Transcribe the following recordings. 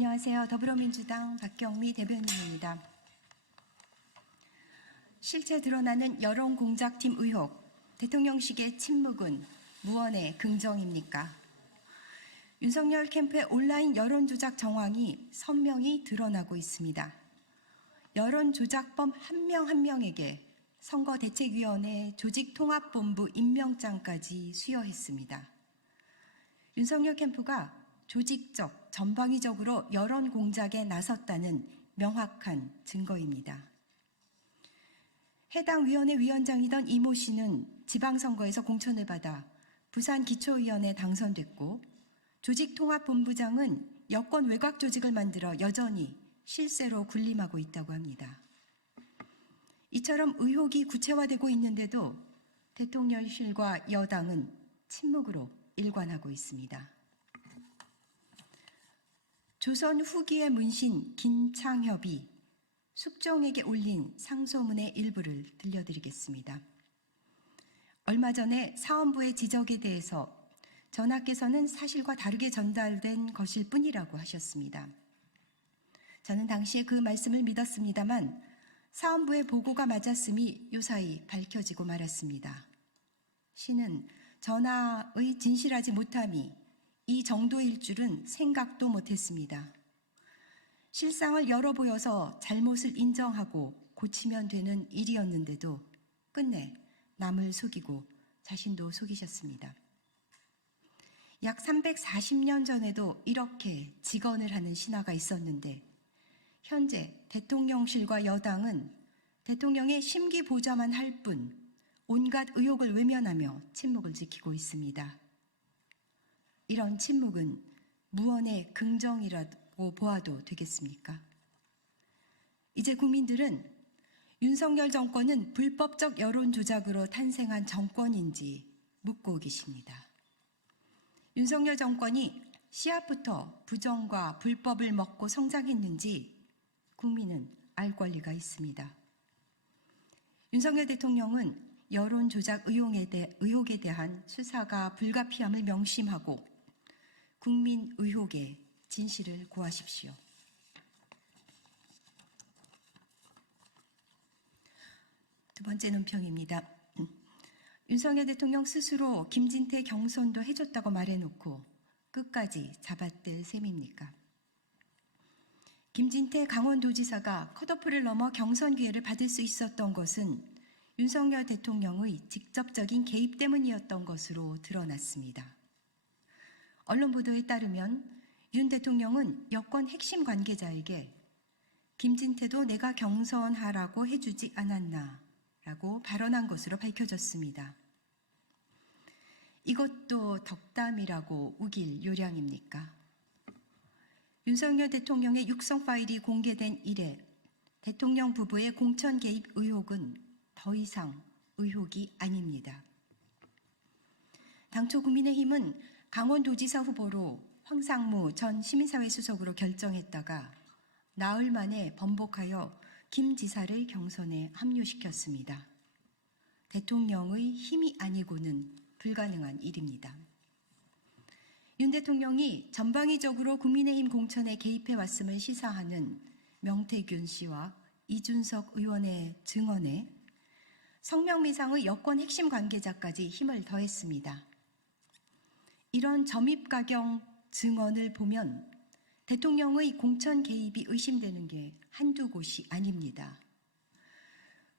안녕하세요. 더불어민주당 박경미 대변인입니다. 실제 드러나는 여론공작팀 의혹, 대통령실의 침묵은 무언의 긍정입니까? 윤석열 캠프의 온라인 여론조작 정황이 선명히 드러나고 있습니다. 여론조작범 한 명 한 명에게 선거대책위원회 조직통합본부 임명장까지 수여했습니다. 윤석열 캠프가 조직적, 전방위적으로 여론공작에 나섰다는 명확한 증거입니다. 해당 위원회 위원장이던 이모 씨는 지방선거에서 공천을 받아 부산기초의원에 당선됐고, 조직통합본부장은 여권 외곽 조직을 만들어 여전히 실세로 군림하고 있다고 합니다. 이처럼 의혹이 구체화되고 있는데도 대통령실과 여당은 침묵으로 일관하고 있습니다. 조선 후기의 문신 김창협이 숙종에게 올린 상소문의 일부를 들려드리겠습니다. 얼마 전에 사원부의 지적에 대해서 전하께서는 사실과 다르게 전달된 것일 뿐이라고 하셨습니다. 저는 당시에 그 말씀을 믿었습니다만 사원부의 보고가 맞았음이 요사이 밝혀지고 말았습니다. 신은 전하의 진실하지 못함이 이 정도일 줄은 생각도 못했습니다. 실상을 열어보여서 잘못을 인정하고 고치면 되는 일이었는데도 끝내 남을 속이고 자신도 속이셨습니다. 약 340년 전에도 이렇게 직언을 하는 신하가 있었는데 현재 대통령실과 여당은 대통령의 심기 보좌만 할 뿐 온갖 의혹을 외면하며 침묵을 지키고 있습니다. 이런 침묵은 무언의 긍정이라고 보아도 되겠습니까? 이제 국민들은 윤석열 정권은 불법적 여론조작으로 탄생한 정권인지 묻고 계십니다. 윤석열 정권이 씨앗부터 부정과 불법을 먹고 성장했는지 국민은 알 권리가 있습니다. 윤석열 대통령은 여론조작 의혹에 대한 수사가 불가피함을 명심하고 국민 의혹의 진실을 구하십시오. 두 번째 논평입니다. 윤석열 대통령 스스로 김진태 경선도 해줬다고 말해놓고 끝까지 잡아댈 셈입니까? 김진태 강원도지사가 컷오프를 넘어 경선 기회를 받을 수 있었던 것은 윤석열 대통령의 직접적인 개입 때문이었던 것으로 드러났습니다. 언론 보도에 따르면 윤 대통령은 여권 핵심 관계자에게 김진태도 내가 경선하라고 해주지 않았나 라고 발언한 것으로 밝혀졌습니다. 이것도 덕담이라고 우길 요량입니까? 윤석열 대통령의 육성 파일이 공개된 이래 대통령 부부의 공천 개입 의혹은 더 이상 의혹이 아닙니다. 당초 국민의힘은 강원도지사 후보로 황상무 전 시민사회 수석으로 결정했다가 나흘 만에 번복하여 김 지사를 경선에 합류시켰습니다. 대통령의 힘이 아니고는 불가능한 일입니다. 윤 대통령이 전방위적으로 국민의힘 공천에 개입해 왔음을 시사하는 명태균 씨와 이준석 의원의 증언에 성명미상의 여권 핵심 관계자까지 힘을 더했습니다. 이런 점입가경 증언을 보면 대통령의 공천 개입이 의심되는 게 한두 곳이 아닙니다.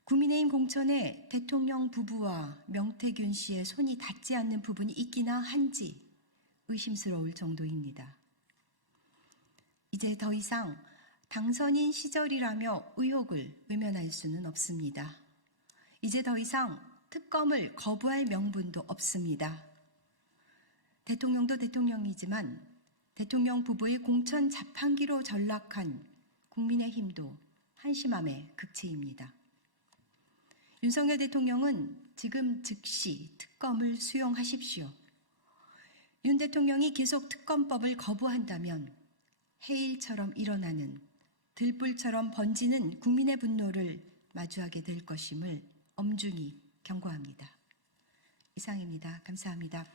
국민의힘 공천에 대통령 부부와 명태균 씨의 손이 닿지 않는 부분이 있기나 한지 의심스러울 정도입니다. 이제 더 이상 당선인 시절이라며 의혹을 외면할 수는 없습니다. 이제 더 이상 특검을 거부할 명분도 없습니다. 대통령도 대통령이지만 대통령 부부의 공천 자판기로 전락한 국민의힘도 한심함의 극치입니다. 윤석열 대통령은 지금 즉시 특검을 수용하십시오. 윤 대통령이 계속 특검법을 거부한다면 해일처럼 일어나는 들불처럼 번지는 국민의 분노를 마주하게 될 것임을 엄중히 경고합니다. 이상입니다. 감사합니다.